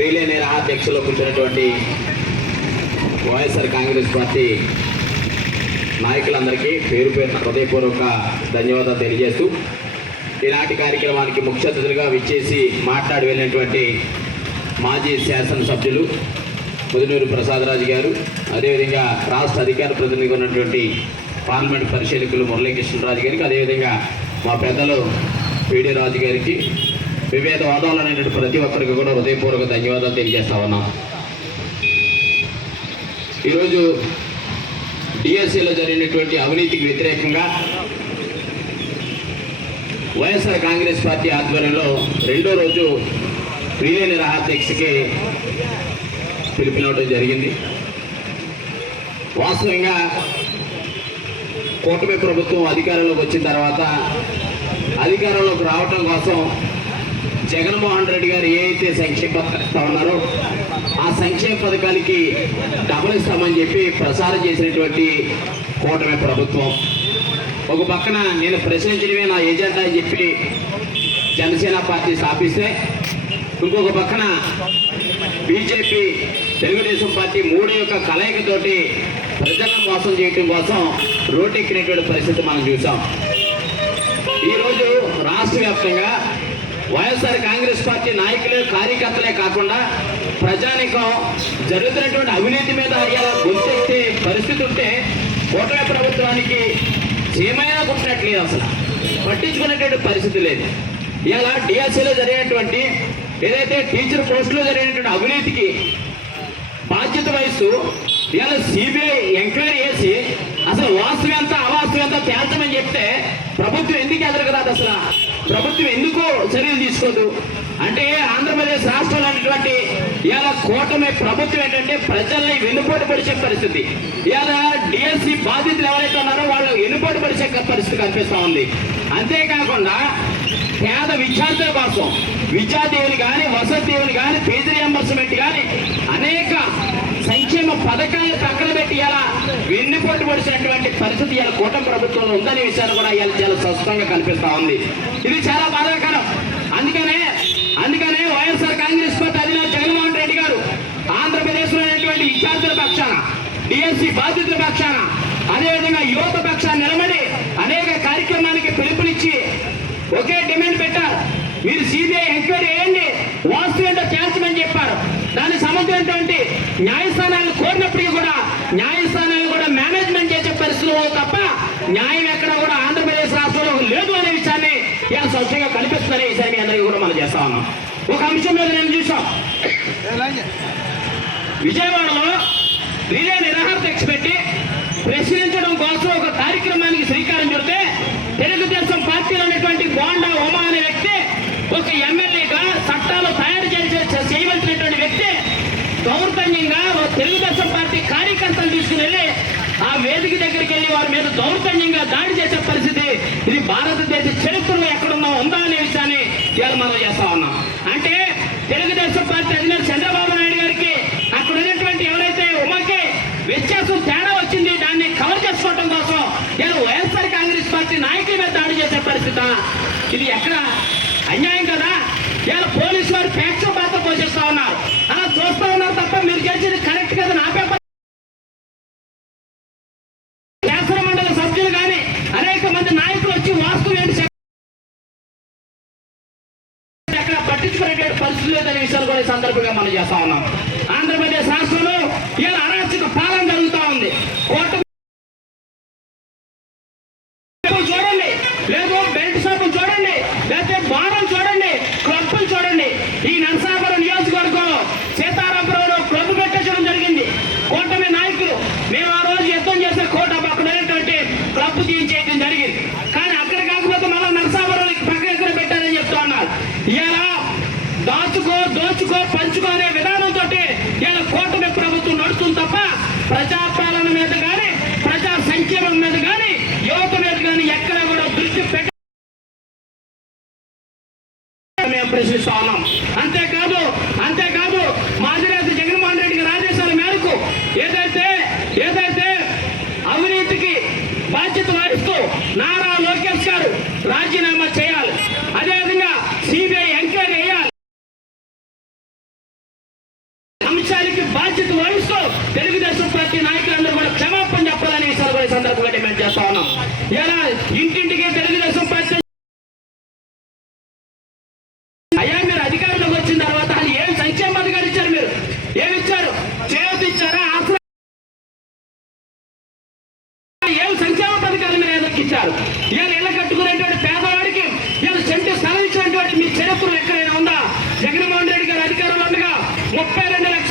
Relay నిరాధ్యక్షులు కూర్చున్నటువంటి YSR Congress party నాయకులందరికీ పేరు పేరున హృదయపూర్వక ధన్యవాదాలు తెలియజేస్తూ ఈనాటి కార్యక్రమానికి ముఖ్య అతిథులుగా విచ్చేసి మాట్లాడి వెళ్ళినటువంటి మాజీ శాసనసభ్యులు ముదునూరు ప్రసాదరాజు గారు, అదేవిధంగా రాష్ట్ర అధికార ప్రతినిధిగా ఉన్నటువంటి పార్లమెంట్ పరిశీలకులు మురళీకృష్ణరాజు గారికి, అదేవిధంగా మా పెద్దలు పిడి రాజు గారికి, వివిధ హోదాలైనటువంటి ప్రతి ఒక్కరికి కూడా హృదయపూర్వక ధన్యవాదాలు తెలియజేస్తా ఉన్నాం. ఈరోజు డిఎస్సీలో జరిగినటువంటి అవినీతికి వ్యతిరేకంగా వైఎస్ఆర్ కాంగ్రెస్ పార్టీ ఆధ్వర్యంలో రెండో రోజు రిలే నిరాహారదీక్షకి పిలుపునివ్వడం జరిగింది. వాస్తవంగా కూటమి ప్రభుత్వం అధికారంలోకి వచ్చిన తర్వాత అధికారంలోకి రావటం కోసం జగన్మోహన్ రెడ్డి గారు ఏ అయితే సంక్షేమ పథకాలు ఇస్తా ఉన్నారో ఆ సంక్షేమ పథకాలకి డబుల్ ఇస్తామని చెప్పి ప్రసారం చేసినటువంటి కూటమి ప్రభుత్వం ఒక పక్కన నేను ప్రశ్నించడమే నా ఏజెండా అని చెప్పి జనసేన పార్టీ స్థాపిస్తే, ఇంకొక పక్కన బీజేపీ తెలుగుదేశం పార్టీ మూడు యొక్క కలయికతోటి ప్రజలను మోసం చేయడం కోసం రోడ్డెక్కినటువంటి పరిస్థితి మనం చూసాం. ఈరోజు రాష్ట్ర వ్యాప్తంగా వైఎస్ఆర్ కాంగ్రెస్ పార్టీ నాయకులే కార్యకర్తలే కాకుండా ప్రజానికం జరుగుతున్నటువంటి అవినీతి మీద గొంతెత్తే పరిస్థితి ఉంటే కూటమి ప్రభుత్వానికి ఏమైనా గుర్తున్నట్లేదు, అసలు పట్టించుకునేటువంటి పరిస్థితి లేదు. ఇలా డిఎస్సీలో జరిగినటువంటి ఏదైతే టీచర్ పోస్టులో జరిగినటువంటి అవినీతికి బాధ్యత వహిస్తూ ఇలా సిబిఐ ఎంక్వైరీ చేసి అసలు వాస్తవం ఎంత అవాస్తవం ఎంత తేల్చమని చెప్తే ప్రభుత్వం ఎందుకు ఎదరగరాదు? అసలు ప్రభుత్వం ఎందుకు చర్యలు తీసుకోదు? అంటే ఆంధ్రప్రదేశ్ రాష్ట్రంలో ఉన్నటువంటి ఇవాళ కూటమి ప్రభుత్వం ఏంటంటే ప్రజల్ని వెన్నుపోటు పడిచే పరిస్థితి. ఇవాళ డిఎస్సీ బాధితులు ఎవరైతే ఉన్నారో వాళ్ళు వెన్నుపోటు పడిచే పరిస్థితి కనిపిస్తూ ఉంది. అంతేకాకుండా పేద విద్యార్థుల కోసం విద్యాదీవులు కానీ, వసతి దీవులు కానీ, ఫీజు రియంబర్స్మెంట్ కానీ అనేక సంక్షేమ పథకాలను పక్కన పెట్టి ఇలా వెన్నుపోటు పడిచినటువంటి పరిస్థితి ఇలా కూటమి ప్రభుత్వంలో ఉందనే విషయాన్ని కూడా ఇలా చాలా స్పష్టంగా కనిపిస్తా ఉంది. ఇది చాలా బాధాకరం. అందుకనే వైఎస్ఆర్ కాంగ్రెస్ పార్టీ అధినేత జగన్మోహన్ రెడ్డి గారు ఆంధ్రప్రదేశ్లో ఉన్నటువంటి విద్యార్థుల పక్షాన, డిఎస్సీ బాధితుల పక్షాన, అదేవిధంగా యువత పక్షాన నిలబడి అనేక కార్యక్రమానికి పిలుపునిచ్చి ఒకే డిమాండ్ పెట్టారు. మీరు సిబిఐ ఎంక్వైరీ చేయండి, వాస్తవం ఏంటో తేల్చమని చెప్పారు. దానికి సంబంధించినటువంటి న్యాయస్థానాలను కోరినప్పటికీ కూడా న్యాయస్థానాలను కూడా మేనేజ్మెంట్ చేసే పరిస్థితులు తప్ప న్యాయం ఎక్కడ కూడా ఆంధ్రప్రదేశ్ రాష్ట్రంలో లేదు అనే విషయాన్ని ఇలా స్పష్టంగా కనిపిస్తుందనే విషయాన్ని అందరికీ కూడా మనం చేస్తా ఉన్నాం. ఒక అంశం మీద నేను చూసాం, విజయవాడలో రిలే నిరాహారదీక్ష పెట్టి ప్రశ్నించడం కోసం ఒక కార్యక్రమానికి శ్రీకారం చుడితే తెలుగుదేశం పార్టీలో ఉన్నటువంటి బోండా ఉమా అనే వ్యక్తి ఒక ఎమ్మెల్యేగా చట్టాలు తయారు చేయవలసినటువంటి వ్యక్తి దౌర్జన్యంగా తెలుగుదేశం పార్టీ కార్యకర్తలు తీసుకుని వెళ్ళి ఆ వేదిక దగ్గరికి వెళ్ళి వారి మీద దౌర్జన్యంగా దాడి చేసే పరిస్థితి ఇది భారతదేశ చరిత్రలో ఎక్కడున్నా ఉందా అనే విషయాన్ని ఇవాళ మనం చేస్తా ఉన్నాం. అంటే తెలుగుదేశం పార్టీ అధినేత చంద్రబాబు నాయుడు గారికి అక్కడ ఉన్నటువంటి ఎవరైతే ఉమాకి వ్యత్యాసం తేడా వచ్చింది దాన్ని కవర్ చేసుకోవడం కోసం ఇలా వైఎస్ఆర్ కాంగ్రెస్ పార్టీ నాయకుల మీద దాడి చేసే పరిస్థితి ఇది ఎక్కడ అన్యాయం కదా? ఇలా పోలీసు వారు పేక్ష పాత్ర పోషిస్తా ఉన్నారు, అలా చూస్తా ఉన్నారు తప్ప మీరు చేసేది కరెక్ట్ కదా? నా పేపర్ శాసన మండలి సభ్యులు కానీ అనేక మంది నాయకులు వచ్చి వాస్తవం ఏంటి ఎక్కడ పట్టించుకునే పరిస్థితి లేదనే విషయాలు కూడా ఈ సందర్భంగా మనం చేస్తా ఉన్నాం. ఆంధ్రప్రదేశ్ రాష్ట్రంలో ఇలా అరాచక పాలన జరుగుతూ ఉంది. చూడండి, లేదు బెల్ట్ షాపులు చూడండి, లేకపోతే బారం చూడండి, క్లబ్లు చూడండి. ఈ నరసాపురం నియోజకవర్గంలో సీతారాంపురంలో క్లబ్ పెట్టించడం జరిగింది. కూటమి నాయకులు మేము ఆ రోజు యుద్ధం చేసే అక్కడ అనేటువంటి క్లబ్ తీయించేయడం జరిగింది. కానీ అక్కడ కాకపోతే మళ్ళీ నరసాపురం పక్క ఎక్కడ పెట్టారని చెప్తా ఉన్నారు. ఇలా దోచుకో పంచుకో అనే విధానంతో ఇలా కూటమి ప్రభుత్వం నడుస్తుంది తప్ప ప్రజాపాలన మీద కానీ, ప్రజా సంక్షేమం మీద కానీ, యువత మీద కానీ ఎక్కడ కూడా దృష్టి పెట్ట మేము ప్రశ్నిస్తా ఉన్నాం. అంతేకాదు మాజీ జగన్మోహన్ రెడ్డి గారి ఆదేశాల మేరకు ఏదైతే అవినీతికి బాధ్యత వహిస్తూ నారా లోకేష్ గారు రాజీనామా చేయాలి, అదేవిధంగా సిబిఐ పార్టీ నాయకులందరూ కూడా క్షమాపణ చెప్పాలని విషయాలు కూడా ఈ సందర్భంగా డిమాండ్ చేస్తా ఉన్నాం. ఇలా ఇంటింటికి తెలుగుదేశం పార్టీ అయ్యా మీరు అధికారంలోకి వచ్చిన తర్వాత అది ఏం సంక్షేమ పథకాలు ఇచ్చారు? మీరు ఏమి ఇచ్చారు? చేతి ఇచ్చారా? ఆసరా ఏం సంక్షేమ పథకాలు మీరు ఎదక్కిచ్చారు? ఇవాళ ఇళ్ళ కట్టుకునేటువంటి పేదవాడికి ఇవాళ సెంటు స్థలం ఇచ్చినటువంటి మీ చరిత్ర ఎక్కడైనా ఉందా? జగన్మోహన్ రెడ్డి గారు అధికారంలో ఉండగా 32